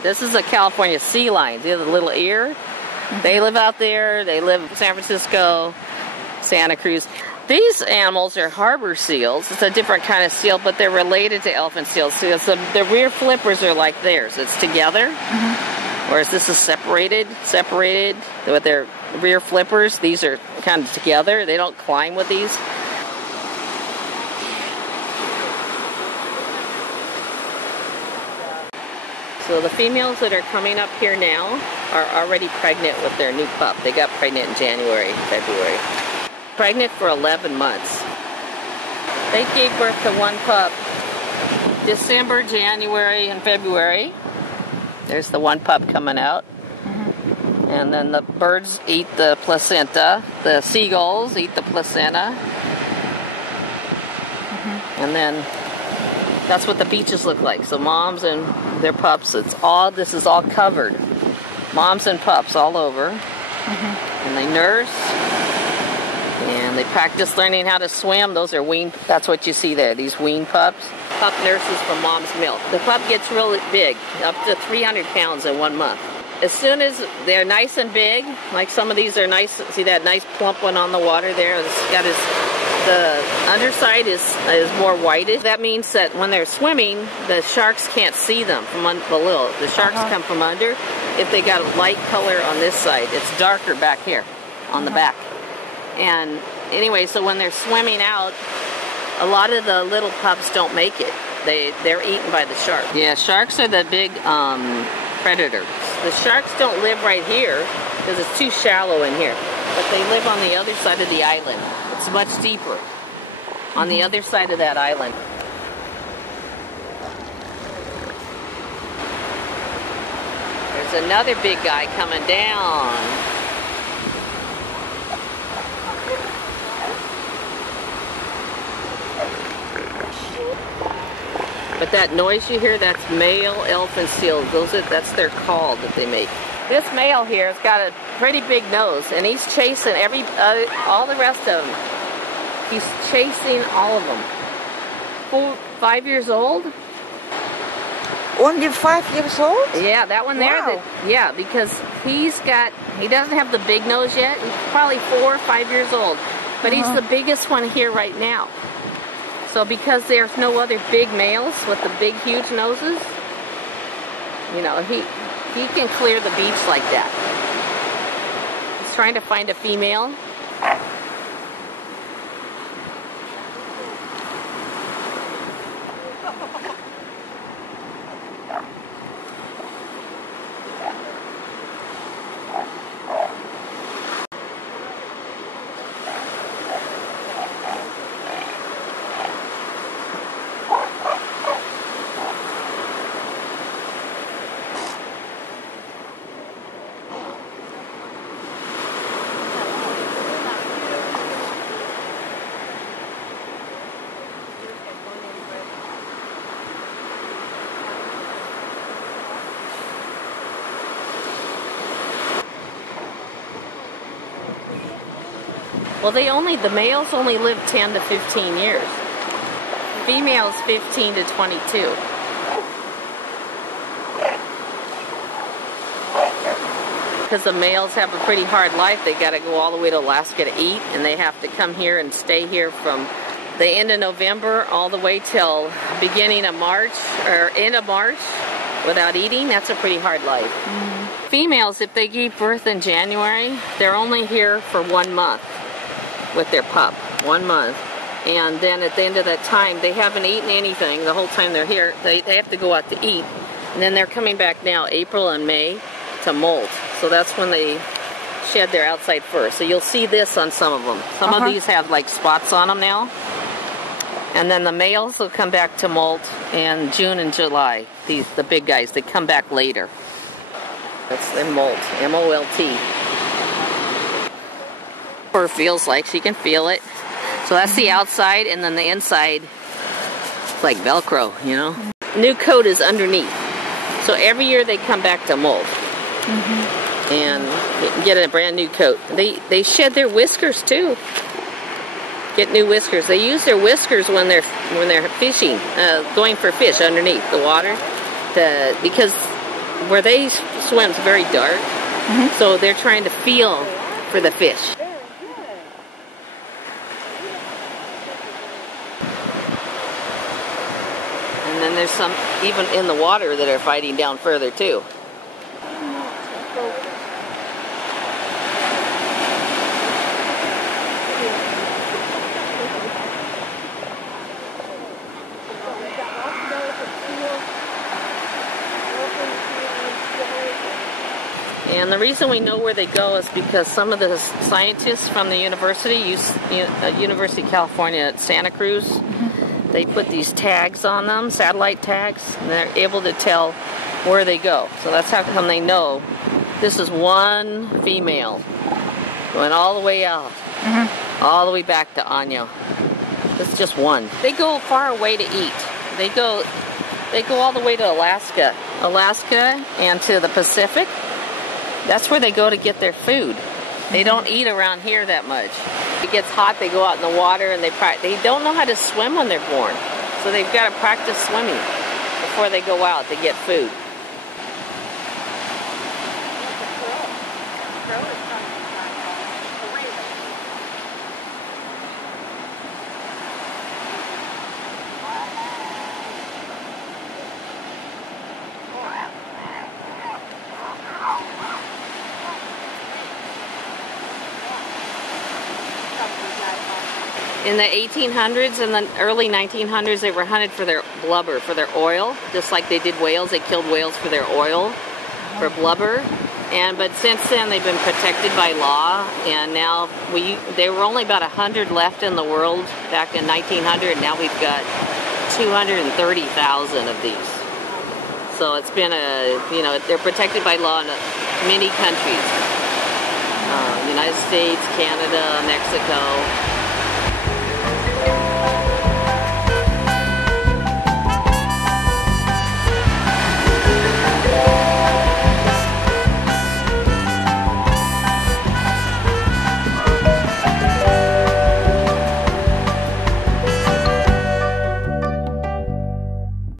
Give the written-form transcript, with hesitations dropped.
lion. This is a California sea lion. See the little ear? They live out there. They live in San Francisco, Santa Cruz. These animals are harbor seals. It's a different kind of seal, but they're related to elephant seals. So the rear flippers are like theirs. It's together, whereas this is separated with their rear flippers. These are kind of together. They don't climb with these. So the females that are coming up here now are already pregnant with their new pup. They got pregnant in January, February. Pregnant for 11 months. They gave birth to one pup December, January, and February. There's the one pup coming out. And then the birds eat the placenta. The seagulls eat the placenta. And then that's what the beaches look like. So moms and their pups, this is all covered. Moms and pups all over. And they nurse. And they practice learning how to swim. Those are weaned, that's what you see there, these weaned pups. Pup nurses from mom's milk. The pup gets really big, up to 300 pounds in 1 month. As soon as they're nice and big, like some of these are nice, see that nice plump one on the water there? The underside is more whitish. That means that when they're swimming, the sharks can't see them from below. The sharks come from under. If they got a light color on this side, it's darker back here on the back. And anyway, so when they're swimming out, a lot of the little pups don't make it. They're eaten by the shark. Yeah, sharks are the big predators. The sharks don't live right here because it's too shallow in here. But they live on the other side of the island. It's much deeper on the other side of that island. There's another big guy coming down. But that noise you hear, that's male elephant seals. That's their call that they make. This male here has got a pretty big nose, and he's chasing all the rest of them. He's chasing all of them. 5 years old? Only 5 years old? Yeah, that one there. Wow. Yeah, because he doesn't have the big nose yet. He's probably 4 or 5 years old. But he's the biggest one here right now. So because there's no other big males with the big, huge noses, you know, he can clear the beach like that. He's trying to find a female. Well, the males only live 10 to 15 years. Females 15 to 22. Because the males have a pretty hard life. They got to go all the way to Alaska to eat, and they have to come here and stay here from the end of November all the way till beginning of March or end of March without eating. That's a pretty hard life. Females, if they give birth in January, they're only here for 1 month with their pup, 1 month. And then at the end of that time, they haven't eaten anything the whole time they're here. They have to go out to eat. And then they're coming back now, April and May, to molt. So that's when they shed their outside fur. So you'll see this on some of them. Some of these have like spots on them now. And then the males will come back to molt in June and July. The big guys, they come back later. That's their molt, M-O-L-T. Fur feels like, she can feel it. So that's the outside, and then the inside, it's like Velcro, you know? New coat is underneath. So every year they come back to molt. And get a brand new coat. They shed their whiskers too. Get new whiskers. They use their whiskers when they're fishing, going for fish underneath the water, because where they swim is very dark, so they're trying to feel for the fish. And then there's some even in the water that are fighting down further too. And the reason we know where they go is because some of the scientists from the university, University of California at Santa Cruz, they put these tags on them, satellite tags, and they're able to tell where they go. So that's how come they know this is one female going all the way out, all the way back to Año. It's just one. They go far away to eat. They go all the way to Alaska and to the Pacific. That's where they go to get their food. They don't eat around here that much. It gets hot, they go out in the water, and they don't know how to swim when they're born. So they've got to practice swimming before they go out to get food. In the 1800s and the early 1900s, they were hunted for their blubber, for their oil, just like they did whales. They killed whales for their oil, for blubber. But since then, they've been protected by law, and now there were only about 100 left in the world back in 1900, and now we've got 230,000 of these. So it's been they're protected by law in many countries. United States, Canada, Mexico.